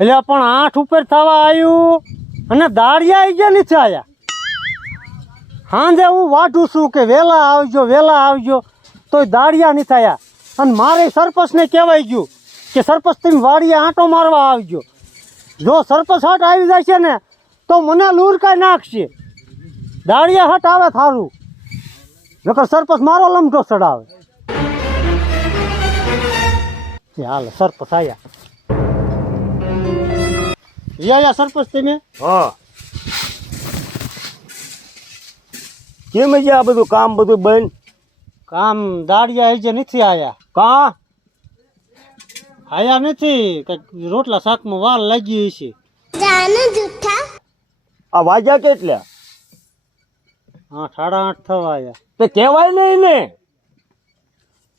એટલે પણ 8 ઉપર થવા આવ્યું અને દાળિયા આવી ગયા નથી આયા. સાંજે હું વાઢું છું કે વહેલા આવજો તોય દાળિયા નથી આયા. અને મારે સરપંચને કહેવાય ગયું કે સરપંચ તમે વાડીએ આંટો મારવા આવજો. જો સરપંચ હટ આવી જાય છે ને તો મને લૂરકાઈ નાખશે. દાળિયા હટ આવે થારું, નકર સરપંચ મારો લમટો ચડાવે. હાલ સરપંચ આયા. રિયા સરપંચ તમે? હા. કેમ છે આ બધું કામ બધું બંધ? કામ દાળિયા હજી નથી આયા. કા આયા નથી, કઈક રોટલા શાકમાં વાર લાગી છે. આ વાજા કેટલા? 8 સાડા 8 થવા આયા. તે કહેવાય નહીં ને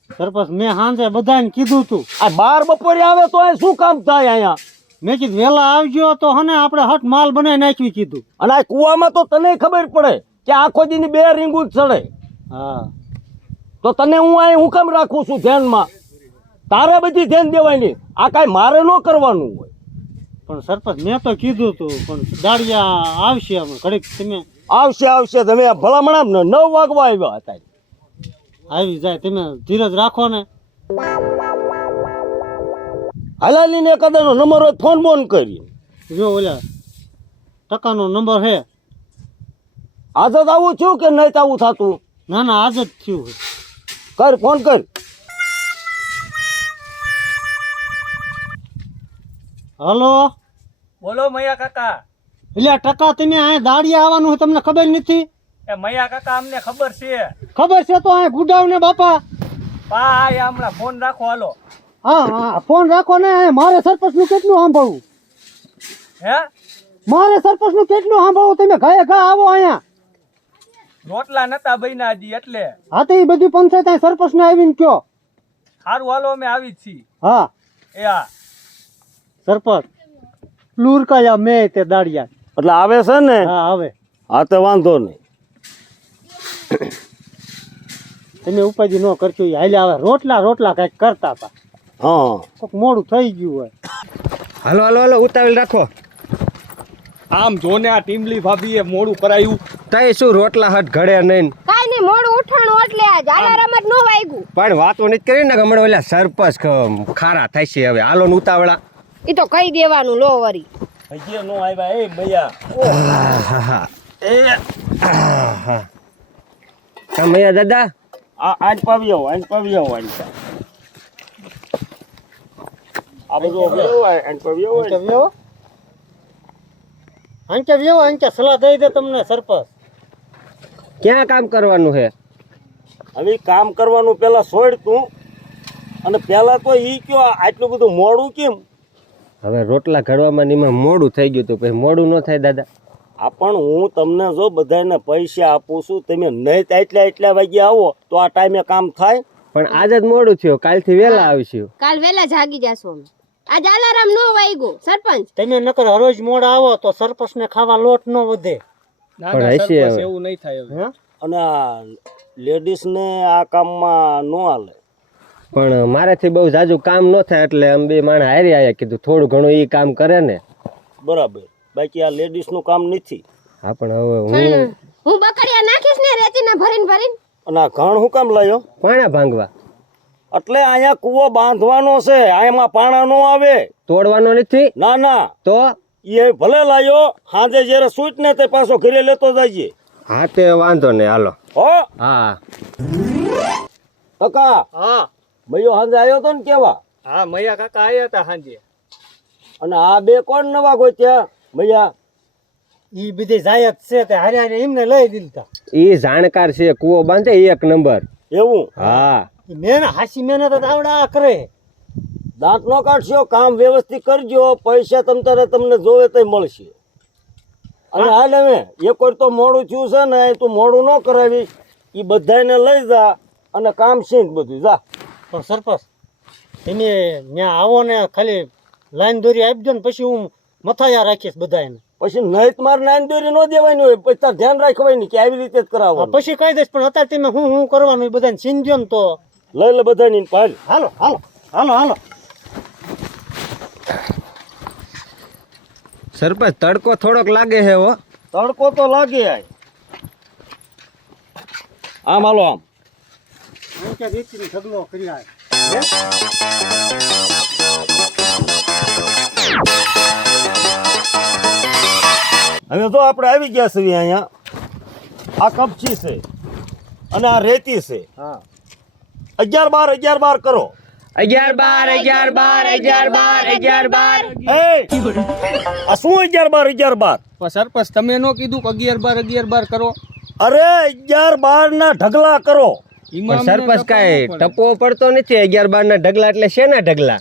સરપંચ મેં સાંજે બધાને કીધું તું. આ 12 બપોરે આવે તો આ શું કામ થાય અહીંયા? મેં કીધું વહેલા આવજો તો હને આપણે હટ માલ બનાવી નાખવી કીધું. અને આ કુવામાં તો તને ખબર પડે કે આખો દીની 2 રીંગું જ ચડે. હા તો તને હું અહીં હું કામ રાખું છું ધ્યાનમાં? તારે બધી ધ્યાન દેવાની. આ કાંઈ મારે ન કરવાનું હોય. પણ સરપંચ મેં તો કીધું તું, પણ દાળિયા આવશે હમણાં ઘડીક. તમે આવશે તમે ભલામણા 9 વાગવા આવ્યા હતા. આવી જાય, તમે ધીરજ રાખો ને. હલાલી ને કદાનો નંબર હોય ફોન બોન કરી જો ઓલા ટકાનો નંબર હે. આજ જ આવું છું કે નહીં આવું થતું? ના ના આજ જ થયું. કર ફોન કર. હલો બોલો મૈયા કાકા. એટલે ટકા તમે અહીંયા દાળિયા આવવાનું હોય તમને ખબર નથી? એ મૈયા કાકા અમને ખબર છે. ખબર છે તો અહીંયા ગુડાવ ને બાપા. પાય હમણાં ફોન રાખો હાલો. હા ફોન રાખો ને. મારે સરપંચનું કેટલું સાંભળવું? હે મારે સરપંચનું કેટલું સાંભળવું? તમે ઘાએ ઘા આવો અહીંયા. રોટલા નતા બન્યા હજી એટલે. હા તો એ બધી પંચાયત અહીં સરપંચને આવીને કયો. સારું હાલો અમે આવી જ છીએ. હા એ હા સરપંચ લુરકાયા મેં તે દાળિયા. એટલે આવે છે ને? હા આવે. હા તો વાંધો નહીં. તમે ઉપાધિ ન કરશો. હાલે આવે રોટલા કઈક કરતા હતા. હા કોક મોડું થઈ ગયું હોય. હાલો ઉતાવળ રાખો. આમ જોને આ ટીમલી ભાભીએ મોડું કરાયું. તઈ શું રોટલા હટ ઘડે નહીં? કાઈ નહીં, મોડું ઉઠાણું એટલે આજ અલાર્મ જ નો વાગ્યું. પણ વાતો નથી કરી ને હમણાં ઓલા સરપંચ ખારા થાય છે. હવે હાલો ને ઉતાવળા. ઈ તો કહી દેવાનું લો વરી. હજી નો આવ્યા. એ મૈયા મૈયા દાદા આજ પાવી આવો આજ આ બધું આજ પાવી આવો. અંકે સલાહ દઈ દે તમને સરપંચ. ક્યાં કામ કરવાનું છે? હવે કામ કરવાનું પેલા છોડ તું. અને પેલા તો ઈ કયો આટલું બધું મોડું કેમ? હવે રોટલા ઘડવામાં ને એમાં મોડું થઈ ગયું. તો પછી મોડું ન થાય દાદા? આ પણ હું તમને જો બધાને પૈસા આપું છું, તમે નહીં એટલા વાગે આવો તો આ ટાઈમે કામ થાય. પણ આજ જ મોડું થયું, કાલથી વહેલા આવશું. કાલ વેલા જાગી જાશો અમે. આજ અલાર્મ નો વાગ્યો સરપંચ. તમે નકર હરોજ મોડા આવો તો સરપંચ ને ખાવા લોટ ન વધે. ના પણ ના હશે સરપંચ હવે. એવું નહીં થાય હવે. અને આ લેડીઝને આ કામમાં ન હાલે. પણ મારાથી બહુ જાજુ કામ ન થાય એટલે અમે બે માણસ હારી આવ્યા. કીધું થોડું ઘણું એ કામ કરે ને. બરાબર. બાકી આ લેડીઝનું કામ નથી. હા પણ હવે હું બકડિયા નાખીશ ને રેતીને ભરીને. અને આ ઘણ હું કામ લાયો? પાણા ભાંગવા. એટલે અહીંયા કૂવો બાંધવાનો છે, આમાં પાણા નો આવે. તોડવાનો નથી? ના તો એ ભલે લાયો. સાંજે જયારે સૂટ ને તે પાછો ઘરે લેતો જઈએ. હા તે વાંધો નહીં હાલો. હો હા કાકા. હા ભાઈઓ સાંજે આવ્યો તો ને કેવા? હા મૈયા કાકા આવ્યા હતા સાંજે. અને આ બે કોણ નવા ગોત્યા ભૈયા? ઈ બધી જાયત છે તે હારે એમને લઈ દીધા. એ જાણકાર છે. કૂવો બાંધે 1 નંબર. એવું? હા હાસી મહેનત આવડા કરે. દાંત નો કાઢશો, કામ વ્યવસ્થિત કરજો. પૈસા તમને જોવે તો મળશે. અને હાલ હવે એક વાર તો મોડું થયું છે ને, તું મોડું ન કરાવી. એ બધાને લઈ જા અને કામ શીખ બધું જા. પણ સરપંચ તમે ત્યાં આવો ને ખાલી લાઈન દોરી આપજો ને પછી હું મથાયા રાખીશ બધાને. પછી નહીં તમારે નાની દોરી ન દેવાની હોય. પછી તાર ધ્યાન રાખવાની કે આવી રીતે જ કરાવવાનું. પછી કહી દઈશ. પણ અત્યારે તમે હું કરવાનું એ બધાને ચીંધ્યો ને તો લઈ લે બધાની પાલ. હાલો હાલો હાલો હાલો. સરપંચ તડકો થોડોક લાગે છે હો. તડકો તો લાગે આમ હાલો આમ હું કે રીતની ઢગલો કરી આય. હવે જો આપણે આવી ગયા છીએ અહીંયા આ કપચી છે અને આ રેતી છે હા 11-12 કરો 11-12 એ આ શું 11-12 પણ સરપંચ તમે નો કીધું કે 11-12 કરો અરે 11-12 ના ઢગલા કરો ઇમામ સરપંચ કાંઈ ટપવો પડતો નથી 11-12 ના ઢગલા એટલે શેના ઢગલા?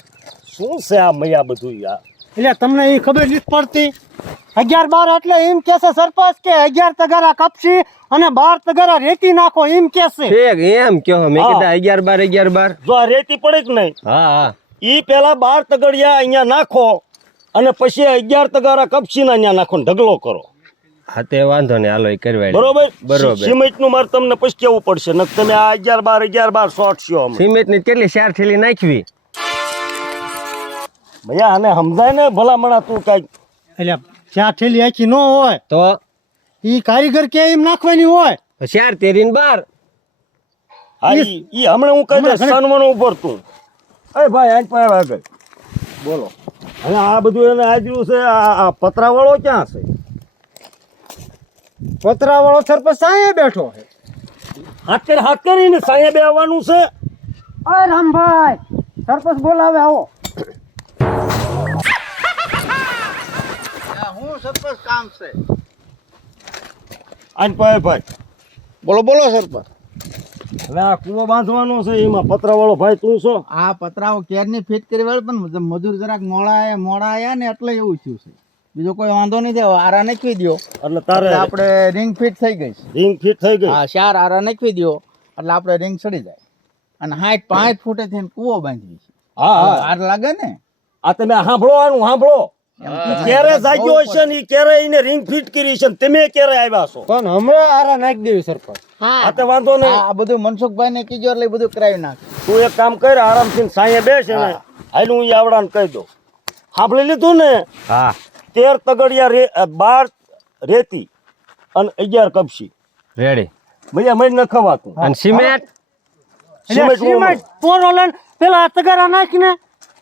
શું છે આ મૈયા બધું યાર એટલે તમને એ ખબર નથી પડતી 11-12 એટલે એમ કે છે સરપંચ કે 11 તગારા કપસી અને 12 તગારા રેતી નાખો એમ કે છે. ઠીક એમ કહો. મેં હા. કીધા 11-12 જો આ રેતી પડે કે નહીં હા હા ઈ પેલા 12 તગડિયા અહીંયા નાખો અને પછી 11 તગારા કપચીના અહીંયા નાખો ને ઢગલો કરો હા તે વાંધો નહીં હાલો એ કરવા બરોબર બરોબર. સિમેન્ટ નું મારે તમને પછી કેવું પડશે નક તમે આ 11-12 શોર્ટ છો અમે સિમેન્ટ ની કેટલી 4 થેલી નાખવી? ભૈયા આને સમજાય ને ભલામણા તું કઈ એટલે જ્યાં થેલી આખી ન હોય તો ઈ કારીગર કે એમ નાખવાની હોય. 4 તેરીને 12. હા ઈ હમણાં હું કહી દઈશ સન્માન ઉપર તું એ ભાઈ આજ પાસે આગળ બોલો હવે આ બધું એને આજરું છે આ પતરાવાળો ક્યાં છે પતરાવાળો સરપંચ સાંયે બેઠો છે. હાથ કરીને સાંયે બે આવવાનું છે અરે રામભાઈ સરપંચ બોલાવે આવો. આજ પાસે ભાઈ બોલો બોલો સરપંચ. હવે આ કૂવો બાંધવાનો છે એમાં પતરાવાળો ભાઈ તું છો આ પતરાઓ ક્યારની ફિટ કરી વાળ પણ મજૂર જરાક મોડા આયા ને એટલે એવું થયું છે. બીજો કોઈ વાંધો નહીં થયો. આરા નાખી દો એટલે તારે એટલે આપણે રિંગ ફિટ થઈ ગઈ છે. રિંગ ફિટ થઈ ગઈ હા 4 આરા નાખી દો એટલે આપણે રિંગ ચડી જાય અને 65 ફૂટે થઈને કૂવો બાંધવી છે. હા હા આર લાગે ને આ તમે સાંભળો આનું સાંભળો ઈ ક્યારે જાગ્યો હશે ને ઈ ક્યારે એને રિંગ ફિટ કરી છે ને તમે ક્યારે આવ્યા છો પણ હમણાં આરા નાખી દેવી સરપંચ. આ હા તો વાંધો નહીં આ બધું મનસુખભાઈ ને કીધું એટલે એ બધું કરાવી નાખ. તું એક કામ કર આરામથી સાંયે બેસ ને હાલ હું ઈ આવડાને કહી દઉં સાંભળી લીધું ને હા 13 તગડિયા 12 રેતી અને 11 કપસી રેડી. ભૈયા મરી ન ખવાતું અને સિમેન્ટ? એટલે સિમેન્ટ પોરો લઈને પેલા આ તગારા નાખીને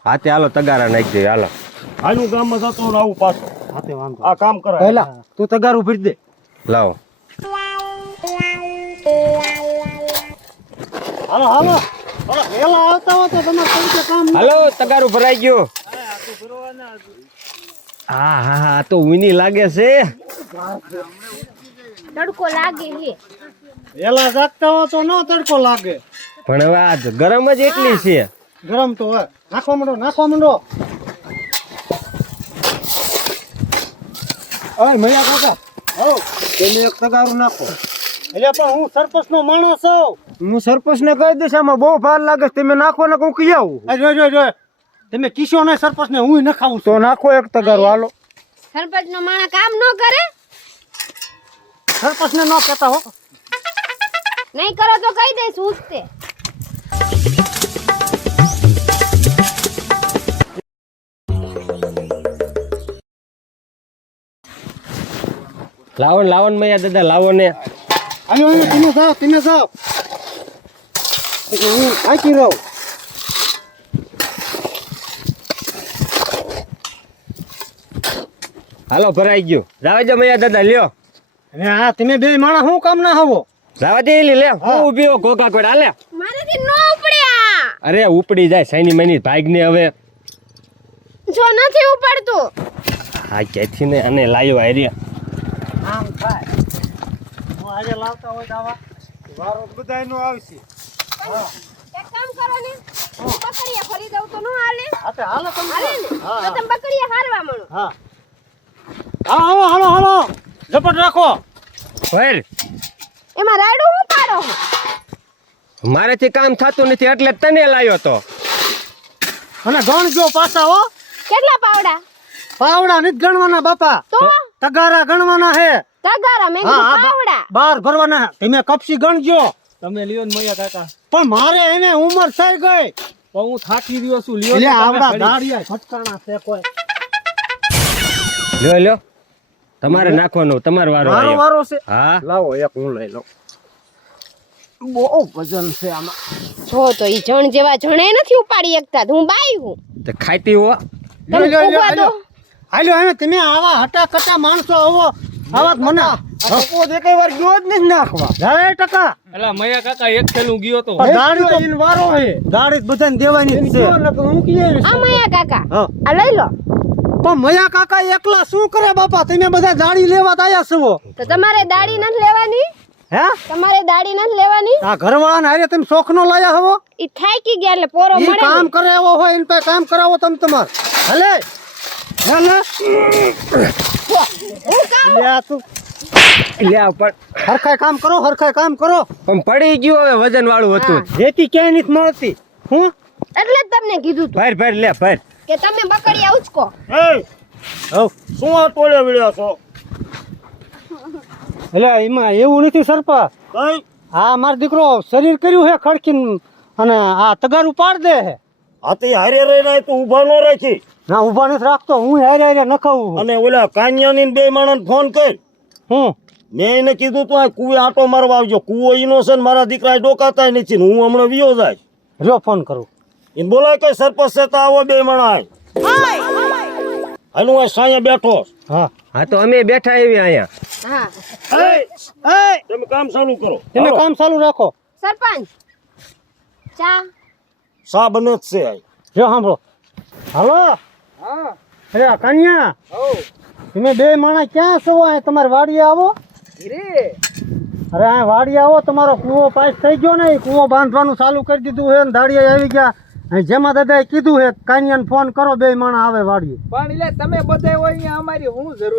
હા તે હાલો તગારા નાખી દઈએ હાલો. હાલું ગામમાં જતો ને આવું પાછું હાથે વાંધો. આ કામ કરાય પહેલા તું તગારું ભરી દે. લાવો હાલો હાલો હાલો વેલા આવતા હો તો તમારે કઈ રીતે કામ નહીં. હાલો તગારું ભરાઈ ગયું. હા હા હા તો ઊની લાગે છે. તડકો લાગે હે. વેલા જાગતા હો તો ન તડકો લાગે. પણ હવે આ ગરમ જ એટલી છે. ગરમ તો હોય. નાખવા માંડો અરે મૈયા કાકા હો તમે એક તગારું નાખો. એટલે પણ હું સરપંચ નો માણસ છું. હું સરપંચ ને કહી દઈશ આમાં બહુ ભાર લાગે છે. તમે નાખો ને હું કહી આવું. જો તમે કિશો ને સરપંચ ને હું નખાવું તો નાખો એક તગારું હાલો. સરપંચ નો માણસ કામ ન કરે. સરપંચ ને ન કહેતા હો. નહીં કરો તો કહી દઈશ ઉઠતે. લાવો ને લાવો ને મૈયા દાદા લાવો ને. આયો તમે જાઓ પછી હું થાકી રહું. હાલો ભરાઈ ગયું. જાવા દે મૈયા દાદા લ્યો. અને હા તમે બે માણસ શું કામ ના આવો. જાવા દે લે હું ઊભી હો ઘોઘા કોડ હાલે. મારાથી ન ઉપડ્યા. અરે ઉપડી જાય સાઈની મની ભાગ ને હવે. જો નથી ઉપડતું. હા ક્યાંથી ને અને લાયો આર્યા. આમ થાય હું આજે લાવતા હોય દાવા વારો બધાયનો આવશે. એક કામ કરો ને હું બકરીયા ફરી દઉં તો ન હાલે. હાલો તમે હાલે ને તો તમે બકરીયા હારવા મળો. હા હાલો ઝપટ રાખો. ઓય એમાં રાયડું હું પાડો. મારેથી કામ થતું નથી એટલે તને લાયો તો. અને ગણજો પાછા હો. કેટલા પાવડા? પાવડા નથી ગણવાના બાપા. તો તગારા ગણવાના હે. તગારા મેં કીધું પાવડા. 12 ભરવાના હે. તમે કપસી ગણજો. તમે લ્યો ને મૈયા કાકા પણ મારે એને ઉંમર થઈ ગઈ. પણ હું થાકી રહ્યો છું લ્યો એટલે ને તમે આવડા ઘડી. દાડિયા ફટકાણા છે કોઈ. લ્યો લ્યો તમારે નાખવાનો તમારો વારો મારો આવ્યો. વારો છે હા લાવો એક હું લઈ લઉં બહુ વજન છે આમાં જો તો ઈ જણ જેવા જણે નથી ઉપાડી શકતા હું બાઈ હું તો ખાતી હો તમે ઊભા દો. હાલ્યો હવે તમે આવા હટા કટા માણસો આવો આવા જ મને ટકો એકેય વાર ગયો જ નહીં નાખવા જાય ટકા એલા મયા કાકા એક થેલું ગયો તો પણ દાડી તો ઈન વારો હે દાડી તો બધાને દેવાની જ છે હું કીએ આ મયા કાકા હા આ લઈ લો પણ મયા કાકા એકલા શું કરે બાપા તમે બધા દાડી લેવા આયા છો તો તમારે દાડી નથી લેવાની હે તમારે દાડી નથી લેવાની આ ઘરવાળાને હારે તમે શોખનો લાયા હવો ઈ થાકી ગયા એટલે પોરો ઈ મળે કામ નહીં. કરે એવો હોય એને પાસે કામ કરાવો તમે તમાર હલે હલે હું કામ લે આ તું લે પણ હરખાય કામ કરો હરખાય કામ કરો પણ પડી ગયું હવે વજન વાળું હતું જેથી ક્યાંય નથી મળતી હું એટલે જ તમને કીધું તું ભર ભર લે ભર કે તમે બકડિયા ઉચકો હવ શું આ તોડે વિડ્યા છો એટલે એમાં એવું નથી સરપા કઈ આ મારો દીકરો શરીર કર્યું હે ખડકીને અને આ તગારું પાડ દે હે હાથી હારે રહીને તું ઊભા ન રાખી ના ઊભા નથી રાખતો હું હારે હારે નખાવું અને ઓલા કાન્યાની બે માણસ ફોન કર હું મેં એને કીધું તું આ કુએ આટો મારવા આવજો કુવો ઈનો છે ને મારા દીકરા ડોકાતા નથી ને હું હમણાં વિયો જાય રહ્યો ફોન કરું એને બોલાય કઈ સરપંચ છે તો આવો બે માણસ હાલું આ સાંજે બેઠો હા હા તો અમે બેઠા એવી અહીંયા હા એ તમે કામ ચાલુ કરો તમે કામ ચાલુ રાખો સરપંચ ચા સા બને જ છે આ. જો સાંભળો હાલો હા અરે કન્યા તમે બે માણસ ક્યાં છો આ તમારે વાડીએ આવો અરે આ વાડીએ આવો તમારો કૂવો પાસ થઈ ગયો ને એ કૂવો બાંધવાનું ચાલુ કરી દીધું છે ને દાડિયા આવી ગયા અહીં જેમાં દાદાએ કીધું છે કાનિયાને ફોન કરો બે માણસ આવે વાડીએ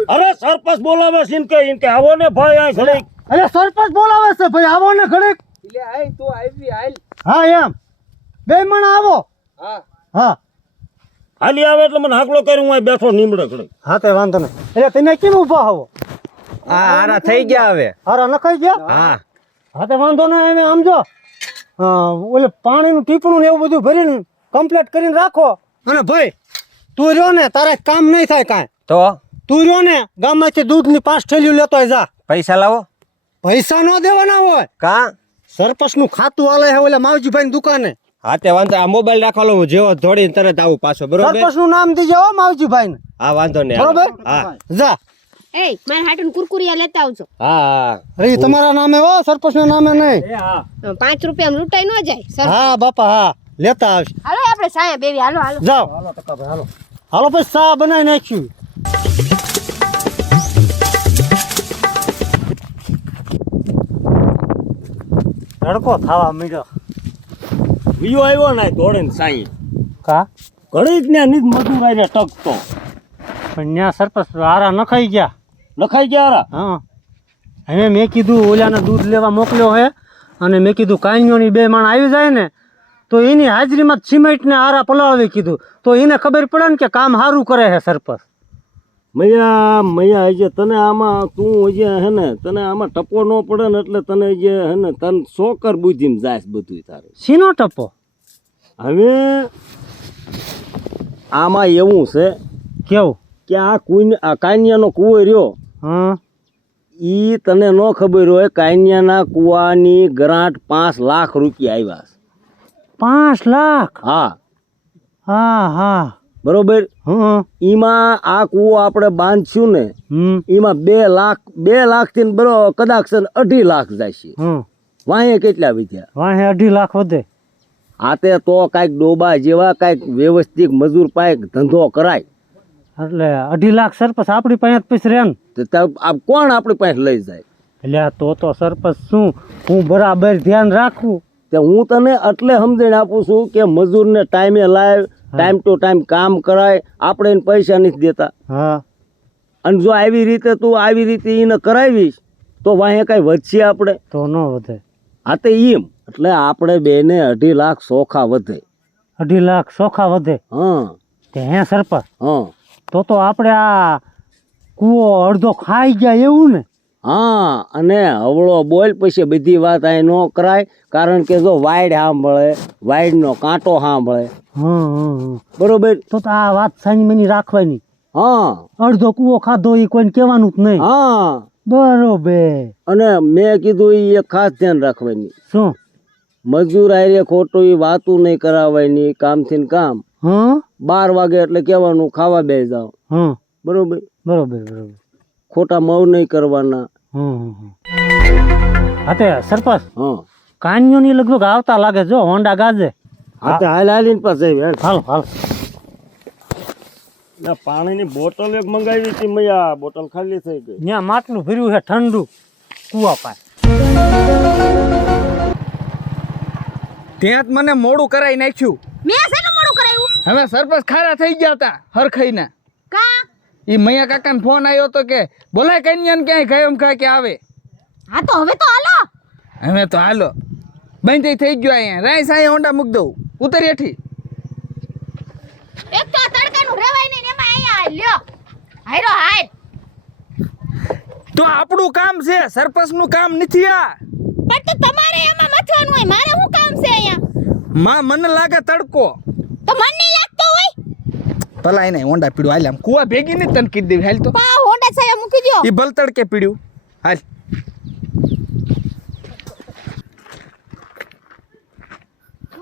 અરે સરપંચ બોલાવે છે ઇનકે આવો ને ભાઈ આ ઘરે અરે સરપંચ બોલાવે છે ભાઈ આવો ને ઘડીક હા એમ બે માણસ આવો હા હાલી આવે એટલે મને હાકલો કરી હું અહીં બેઠો નીમડે ઘરે હા તે વાંધો નહીં એટલે તમે કેમ ઊભા આવો આ હારા થઈ ગયા હવે હારા નખાઈ ગયા હા હા તે વાંધો નહીં એને આમ જો ઓલે પાણીનું ટીપણું ને એવું બધું ભરીને કમ્પ્લીટ કરીને રાખો અને ભાઈ તું રહ્યો ને તારે કામ નહીં થાય કાંઈ તો તું રહ્યો ને ગામમાંથી દૂધની 5 થેલીઓ લેતો જા પૈસા લાવો પૈસા ન દેવાના હોય કા સરપંચનું ખાતું આલે છે ઓલા માવજીભાઈની દુકાને હા તે વાંધો આ મોબાઈલ રાખવાનો હું જેવો દોડીને તરત આવું પાછો બરોબર સરપંચનું નામ દીજે હો માવજીભાઈને હા વાંધો નહીં બરોબર હા જા એ મારા હાટુન કુરકુરિયા લેતા આવજો હા હા અરે ઈ તમારા નામે હો સરપંચના નામે નહીં 5 રૂપિયા લૂંટાઈ ન જાય સર હા બાપા હા લેતા આવશે હાલો આપણે સાયા બેવી હાલો હાલો જાઓ હાલો ટકાભાઈ હાલો હાલો પછી ચા બનાવી નાખ્યું તડકો થવા માંડ્યો વિયો આવ્યો ને દોડે ને સાંઈ કા ઘડીક ને નીજ મજૂર આવીને ટકતો પણ ત્યાં સરપંચ હારા નખાઈ ગયા લખાઈ ગયા હારા હા હવે મેં કીધું ઓલાને દૂધ લેવા મોકલ્યો હે અને મેં કીધું કાંઈઓની બે માણ આવી જાય ને તો એની હાજરીમાં સિમેન્ટને હારા પલાળવી કીધું તો એને ખબર પડે ને કે કામ સારું કરે છે સરપંચ મૈયા હજી તને આમાં તું હજી હે ને તને આમાં ટપો ન પડે ને એટલે તને જે હે ને તને સોકર બુદ્ધિમાં જાય બધું તારે શીનો ટપો હવે આમાં એવું છે કેવું કે આ કાન્યાનો કૂવો રહ્યો હા ઈ તને ન ખબર હોય કાન્યાના કૂવાની ગ્રાન્ટ 5 લાખ રૂપિયા આવ્યા છે 5 લાખ હા હા હા બરોબર હમ ઈમાં આ કૂવો આપણે બાંધશું ને એમાં 2 લાખથી ને બરો કદાચ છે ને 2.5 લાખ જાય છે વાંહે કેટલા વિદ્યા વાહે 2.5 લાખ વધે આતે તો કાંઈક ડોબા જેવા કાંઈક વ્યવસ્થિત મજૂર પાય ધંધો કરાય એટલે 2.5 લાખ સરપંચ આપણી પાસે પછી રહે ને તો કોણ આપણી પાસે લઈ જાય એટલે તો સરપંચ શું હું બરાબર ધ્યાન રાખું તે હું તને એટલે સમજણ આપું છું કે મજૂરને ટાઈમે લાવ ટાઈમ ટુ ટાઈમ કામ કરાય આપણે એને પૈસા નથી દેતા હા અને જો આવી રીતે એને કરાવીશ તો વાંહે કાંઈ વધશે આપણે તો ન વધે હા તે એમ એટલે આપણે બેને 2.5 લાખ સોખા વધે 2.5 લાખ સોખા વધે હા તે હે સરપંચ હા તો આપણે આ કૂવો અડધો ખાઈ ગયા એવું ને હા અને હવળો બોલ પછી બધી વાત અહીં ન કરાય કારણ કે જો વાઈડ સાંભળે વાઈડનો કાંટો સાંભળે હા બરોબર તો આ વાત સાની મની રાખવાની હા અડધો કૂવો ખાધો એ કોઈને કહેવાનું જ નહીં. હા બરોબર. અને મેં કીધું એ એક ખાસ ધ્યાન રાખવાની, શું? મજૂર આરે ખોટું એ વાતું નહીં કરાવવાની, કામથી ને કામ. હા 12 વાગે એટલે કહેવાનું ખાવા બે જાઓ, હા બરોબર? બરોબર બરોબર. ખોટા મવ નહીં કરવાના. હા તે સરપંચ હા કાન્યોની લગભગ આવતા લાગે જો હોન્ડા ગાજે. હા હાલ હાલીને પાસે હાલો હાલો. પાણીની બોટલ એક મંગાવી હતી મૈયા, બોટલ ખાલી થઈ ગઈ. ત્યાં માટલું ભર્યું છે ઠંડુ કુવા પાસે. ત્યાં જ મને મોડું કરાવી નાખ્યું. મેં શેનું મોડું કરાયું? હવે સરપંચ ખારા થઈ ગયા હતા હરખાઈના. કા? ઈ મૈયા કાકાને ફોન આવ્યો તો કે બોલાય કન્યાને ક્યાંય ગયો એમ કે આવે. હા તો હવે તો હાલો. હવે તો હાલો બંધ થઈ ગયો. અહીંયા રાઈસ અહીંયા હોન્ડા મૂક દઉં, ઉતરી હેઠી. એક તો આ તડકાનું રેવાય નહીં ને એમાં અહીંયા લ્યો. હાયરો હાય. તો આપણું કામ છે, સરપંચનું કામ નથી આ. પણ તો તમારે એમાં મથવાનું હોય, મારે શું કામ છે અહીંયા? માં મને લાગે તડકો. તો મન નહીં લાગતો હોય. ભલા એને હોન્ડા પીડ્યું હાલ. આમ કુવા ભેગી નહીં તને કીધી દેવી હાલ. તો પા હોન્ડા છાયા મૂકી દો. ઈ ભલ તડકે પીડ્યું હાલ.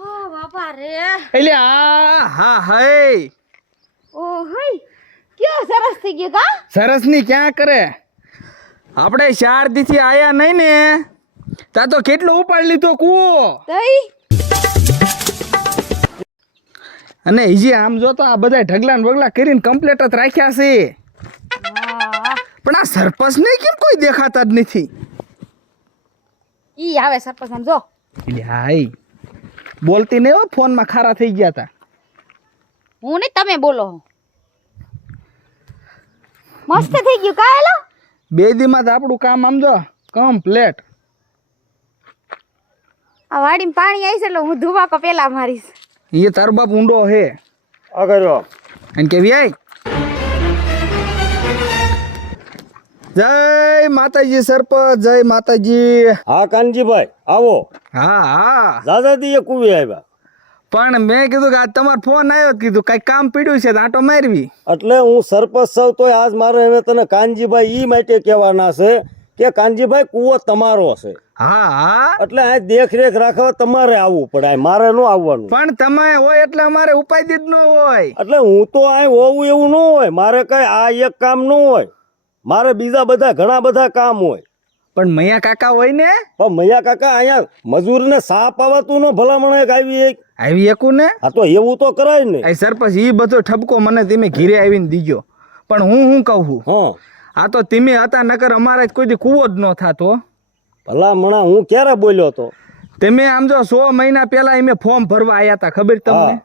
ઓ બાપા રે. એટલે આ હા હઈ ઓ હઈ. ક્યો સરસ થઈ ગયું કા? સરસ ની ક્યાં કરે. આપણે 4 દીથી આયા નહીં ને તા તો કેટલો ઉપાડ લીધો કૂવો. તઈ અને હજી આમ જો તો આ બધા ઢગલા ને બગલા કરીને કમ્પ્લીટ જ રાખ્યા છે. પણ આ સરપંચ ને કેમ કોઈ દેખાતા જ નથી. ઈ આવે સરપંચ આમ જો. એટલે હાય બોલતી નહીં હો, ફોન માં ખારા થઈ ગયા હતા. હું નહીં તમે બોલો. મસ્ત થઈ ગયું કા હેલો. 2 દીમાં તો આપણું કામ આમ જો કમ્પ્લીટ. આ વાડીમાં પાણી આવી છે એટલે હું ધુવાકો પેલા મારીશ. એ તારો બાપ ઊંડો હે. આ કર્યો અને કે વ્યાય જય માતાજી સરપંચ, જય માતાજી. હા કાનજીભાઈ આવો. હા હા દાદાજી એ કુવી આવ્યા. પણ મેં કીધું કે આજ તમારો ફોન આવ્યો, કીધું કઈ કામ પડ્યું છે તો આંટો મારવી. એટલે હું સરપંચ સૌ તોય આજ મારે હવે તને કાનજીભાઈ ઈ માટે કહેવાના છે કે કાનજીભાઈ કૂવો તમારો છે. હા હા એટલે આ દેખરેખ રાખવા તમારે આવવું પડે, આ મારે ન આવવાનું. પણ તમે હોય એટલે અમારે ઉપાય જ ન હોય. એટલે હું તો આ હોવું એવું ન હોય, મારે કઈ આ એક કામ ન હોય, મારે બીજા બધા ઘણા બધા કામ હોય. પણ મૈયા કાકા હોય ને. પણ મૈયા કાકા અહીંયા મજૂરને સાપ આવતું ન ભલામણ એક આવી એકું ને. હા તો એવું તો કરાય ને. આ સરપંચ ઈ બધો ઠપકો મને તમે ઘીરે આવીને દીજો. પણ હું કહું છું, હા આ તો તમે હતા નકર અમારે કોઈ દી કૂવો જ ન થાતો. ભલામણા હું ક્યારે બોલ્યો તો? તમે આમ જો 100 મહિના પહેલા અમે ફોર્મ ભરવા આવ્યા હતા, ખબર તમને?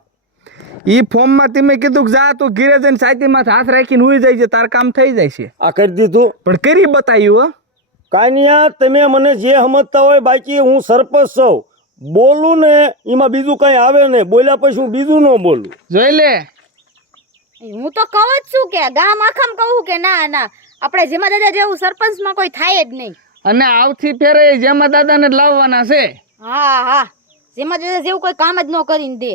ઈ ફોર્મ માં તમે કીધું કે જા તું ઘીરે જઈને છાતીમાં હાથ રાખીને હુઈ જાય છે, તાર કામ થઈ જાય છે. આ કરી દીધું પણ કરી બતાવ્યું. હો કાનિયા તમે મને જે સમજતા હોય, બાકી હું સરપંચ છું, બોલું ને એમાં બીજું કઈ આવે ને, બોલ્યા પછી હું બીજું ન બોલું. જોઈ લે. હું તો કહું જ છું કે ગામ આખામ કહું કે ના ના આપણે જેમાં દાદા જેવું સરપંચમાં કોઈ થાય જ નહીં. અને આવથી ફેરે જેમાં દાદાને જ લાવવાના છે. હા હા જેમાં દાદા જેવું કોઈ કામ જ ન કરીને દે.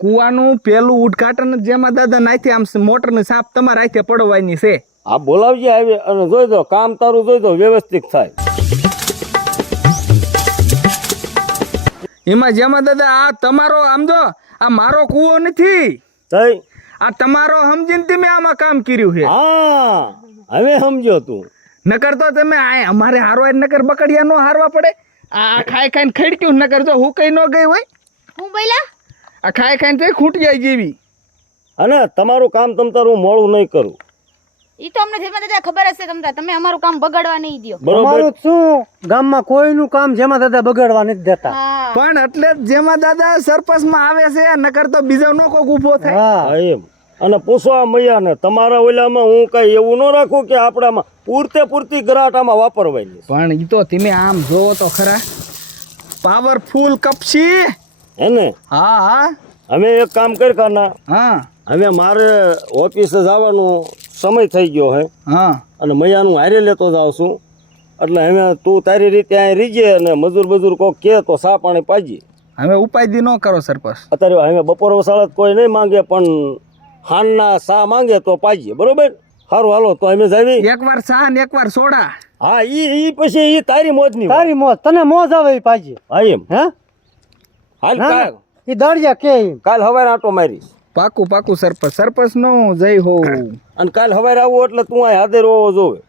કુવાનું પેલું ઉદઘાટન જ જેમાં દાદા નાથી આમ મોટર ની સાપ તમારા હાથે પડવાની છે. આ બોલાવજે આવે અને જોઈ દો કામ તારું જોઈ દો વ્યવસ્થિત થાય. એમાં જેમાં દાદા આ તમારો આમ જો આ મારો કૂવો નથી, થઈ આ તમારો સમજીને તમે આમાં કામ કર્યું છે. હા હવે સમજો તું. નકર તો તમે આ અમારે હારવા નકર બકડિયા નો હારવા પડે. આ ખાઈ ખાઈને ખડક્યું નકર જો હું કઈ ન ગઈ હોય. હું બોલ્યા આ ખાઈ ખાઈને તો ખૂટી જાય જેવી. અને તમારું કામ તમ તારું મોડું નહીં કરું. ઈ તો અમને જેમાં દાદા ખબર હશે તમતા તમે અમારું કામ બગાડવા નહીં દો. બરોબર અમારું શું ગામમાં કોઈનું કામ જેમાં દાદા બગાડવા નથી દેતા. હા પણ એટલે જ જેમાં દાદા સરપંચ માં આવે છે, નકર તો બીજો નો કોક ઉભો થાય. હા હા એમ. અને પૂછવા મૈયા ને તમારા ઓલામાં હું કઈ એવું ન રાખું કે આપણામાં પૂરતી ગરાટામાં વાપરવાની. પણ ઈ તો તમે આમ જોવો તો ખરા, પાવરફુલ કપસી હે ને? હા હા અમે એક કામ કરી કાના, હા હવે મારે ઓફિસે જવાનું સમય થઈ ગયો હે હા અને મૈયાનું હારે લેતો જાઉં છું. એટલે હવે તું તારી રીતે અહીં રીજે અને મજૂર કોક કે તો સા પાણી પાજી. હવે ઉપાયથી ન કરો સરપંચ. અત્યારે હવે બપોર વસાળત કોઈ નહીં માંગે, પણ હાનના સા માંગે તો પાઈએ બરોબર. સારું હાલો તો અમે જાવી. એકવાર ચા ને એકવાર સોડા. હા ઈ પછી ઈ તારી મોજની વાત. તારી મોજ તને મોજ આવે એ પાજે હા એમ હે હાલ ના, કાલ એ દાડિયા કે એમ કાલ હવારે આટો મારીશ પાકું પાકું સરપંચ. સરપંચ નો જય હો. અને કાલ હવારે આવું એટલે તું આ હાજર હોવો જોવે.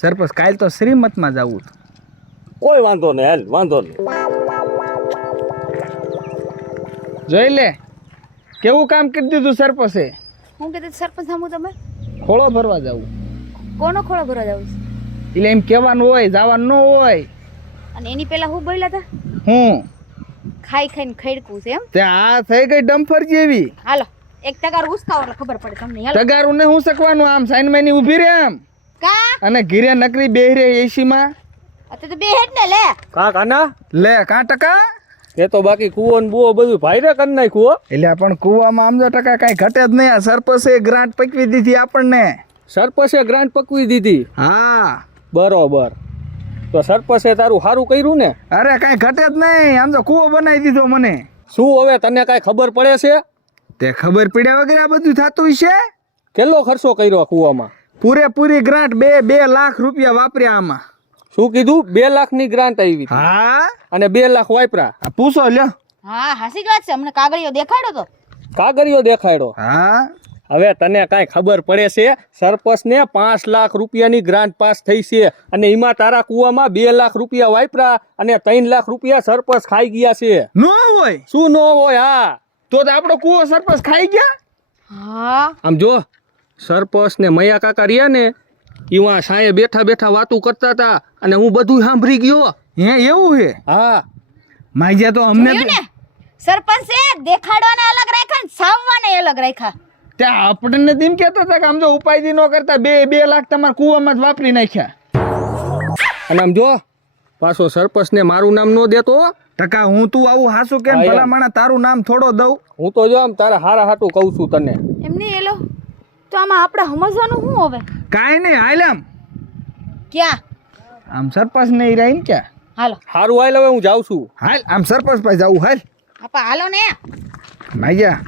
સરપંચ કાલ તો શ્રીમતમાં જવું. કોઈ વાંધો નહીં હાલ વાંધો નહીં. જોઈ લે કેવું કામ કરી દીધું સરપંચે. હું કીધું સરપંચ સામું તમે ખોળો ભરવા જવું. કોનો ખોળો ભરવા જાવ છે? એટલે એમ કહેવાનું હોય જવાનું ન હોય. અને એની પહેલા હું બોલ્યા હતા હું ખાઈ ખાઈને ખડકું છે એમ. તે આ થઈ ગઈ ડમ્ફર જેવી. હાલો એક ટકા ઉસકાવો એટલે ખબર પડે તમને. હાલો તગારું ને હું શકવાનું આમ સાઈન માં ઊભી રે આમ કા અને ઘીરે નકરી બેહી રે એસી માં. અત્યારે તો બે હેડ ને લે. કા કાના લે કા ટકા. એ તો બાકી કૂવો ને બુવો બધું ભાઈ રે કરી નાખ્યું હો. એટલે પણ કુવામાં આમ જો ટકા કઈ ઘટે જ નહીં. આ સરપંચે ગ્રાન્ટ પકવી દીધી આપણને. સરપંચે ગ્રાન્ટ પકવી દીધી. હા બરોબર. તો સરપંચે તારું સારું કર્યું ને. અરે કઈ ઘટે જ નહીં. આમ તો કુવો બનાવી દીધો મને. શું હવે તને કાંઈ ખબર પડે છે? તે ખબર પડ્યા વગર આ બધું થતું છે. કેટલો ખર્ચો કર્યો કૂવામાં? પૂરેપૂરી ગ્રાન્ટ 2 લાખ રૂપિયા વાપર્યા આમાં. શું કીધું? 2 લાખની ગ્રાન્ટ આવી હતી હા અને 2 લાખ વાપરા. આ પૂછો લ્યો. હા હાસી વાત છે. અમને કાગળિયો દેખાડ્યો તો. કાગળિયો દેખાડ્યો. હા હવે તને કાંઈ ખબર પડે છે? સરપંચને 5 લાખ રૂપિયાની ગ્રાન્ટ પાસ થઈ છે અને એમાં તારા કૂવામાં 2 લાખ રૂપિયા વાપરા અને 3 લાખ રૂપિયા સરપંચ ખાઈ ગયા છે. નો હોય શું ન હોય? હા તો આપણો કુવો સરપંચ ખાઈ ગયા. હા આમ જો સરપંચ ને મયા કાકા રહ્યા ને એવા સાંયે બેઠા બેઠા વાતું કરતા હતા અને હું બધું સાંભળી ગયો. હે એવું છે. હા માગ્યા તો અમને જોયું ને સરપંચે દેખાડવાને અલગ રાખ્યા ને સાવવાને અલગ રાખ્યા. ત્યાં આપણને તેમ કહેતા હતા કે આમ જો ઉપાયથી ન કરતા 2 લાખ તમારા કુવામાં જ વાપરી નાખ્યા. અને આમ જો પાછો સરપંચ ને મારું નામ ન દેતો. ટકા હું તું આવું હાસું કેમ હા, એમ. ભલા માણા તારું નામ થોડો દઉં. હું તો જો આમ તારા હારા હાટું કહું છું તને. એમને એલો તો આમાં આપણે સમજવાનું શું હવે? કાંઈ નહીં હાલ આમ ક્યાં? આમ સરપંચ નહીં રહી ને ક્યાં. હાલો હારું હાલ હવે હું જાઉં છું. હાલ આમ સરપંચ પાસે જવું હાલ આપા હાલો ને. માગ્યા